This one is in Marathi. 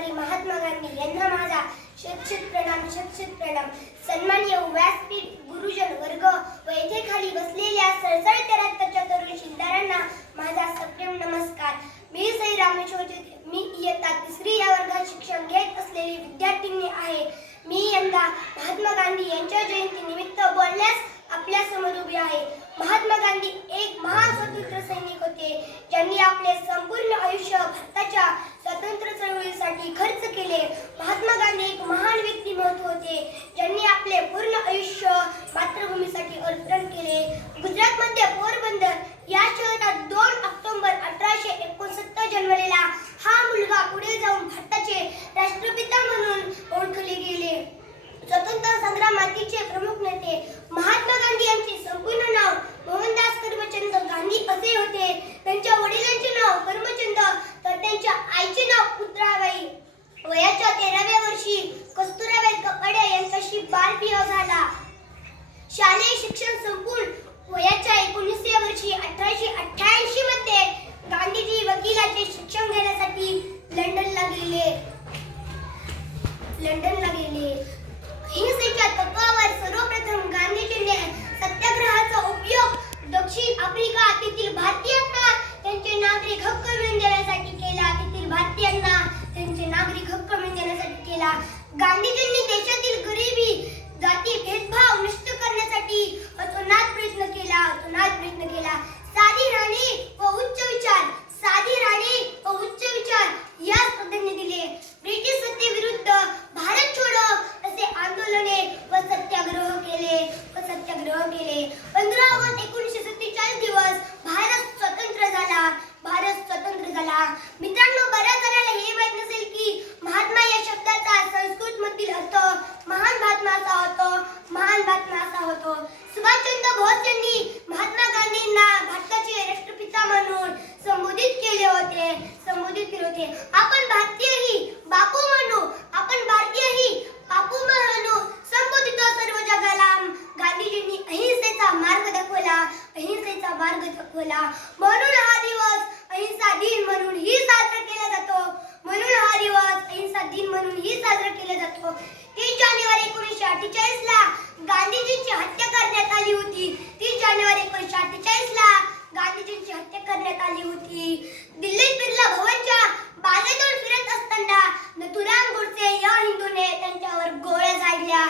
करणारी महात्मा गांधी यांना माझा शत प्रणाम. सन्माननीय व्यासपीठ, गुरुजन वर्ग व येथे खाली बसलेल्या सळसळत्या रक्ताच्या तरुण शिलदारांना माझा सप्रेम नमस्कार. मी सई रामेश्वर, मी इयत्ता 3री या वर्गात शिक्षण घेत असलेली विद्यार्थिनी आहे. मी यंदा महात्मा गांधी यांच्या जयंतीनिमित्त बोलण्यास आपल्या समोर उभी आहे. महात्मा गांधी एक महान स्वातंत्र्य सैनिक होते, ज्यांनी आपले संपूर्ण आयुष्य भारताच्या स्वातंत्र्य चळवळीसाठी खर्च केले. महात्मा गांधी एक महान व्यक्तिमत्व होते, ज्यांनी आपले पूर्ण आयुष्य मातृभूमीसाठी अर्पण केले. गुजरातमध्ये पोरबंदर या शहरात 2 ऑक्टोबर 1869 जन्मलेला हा मुलगा पुढे जाऊन भारताचे राष्ट्रपिता म्हणून ओळखले गेले. स्वतंत्र संग्रामाचे प्रमुख नेते महात्मा गांधी यांचे संपूर्ण नाव मोहनदास करमचंद गांधी असे होते. त्यांच्या वडिलांचे नाव करमचंद तर त्यांच्या आईचे नाव पुतळाबाई. वयाच्या 13व्या वर्षी कस्तुराबाई कपाडे यांच्याशी बालविवाह झाला. शालेय शिक्षण संपून वयाच्या 19व्या वर्षी 1888 मध्ये गांधीजी वकिलाचे शिक्षण घेण्यासाठी लंडनला गेले. हिंसेच्या तत्वावर सर्वप्रथम गांधीजींनी सत्याग्रहाचा उपयोग दक्षिण आफ्रिका तेथील भारतीयांना त्यांचे नागरिक हक्क मिळवून देण्यासाठी केला. गांधीजींनी देशातील गरिबी, जाती भेदभाव नष्ट करण्यासाठी अतोनात प्रयत्न केला. साधी राहणे व उच्च विचार यास प्राधान्य दिले. ब्रिटिश सत्तेविरुद्ध भारत छोडो असे आंदोलने व सत्याग्रह केले. 15 ऑगस्ट 1947 दिवस भारत स्वतंत्र झाला. मित्रांनो, बऱ्याच जणांना हे माहित नसेल की महात्मा या शब्दाचा संस्कृत मधील अर्थ महान महात्मा असा होतो. सुभाषचंद्र बोस यांनी महात्मा गांधींना भारताचे राष्ट्रपिता म्हणून संबोधित केले होते. आपण भारतीयही बापू म्हणू संबोधित सर्व जगाला. गांधीजींनी अहिंसेचा मार्ग दाखवला. म्हणून हा दिवस अहिंसा दिन म्हणूनही साजरा केला जातो. 30 जानेवारी 1948 ला गांधीजींची हत्या करण्यात आली होती. दिल्लीत बिर्ला भवनच्या बागेतून फिरत असताना नथुराम गोडसे या हिंदूने त्यांच्यावर गोळ्या झाडल्या.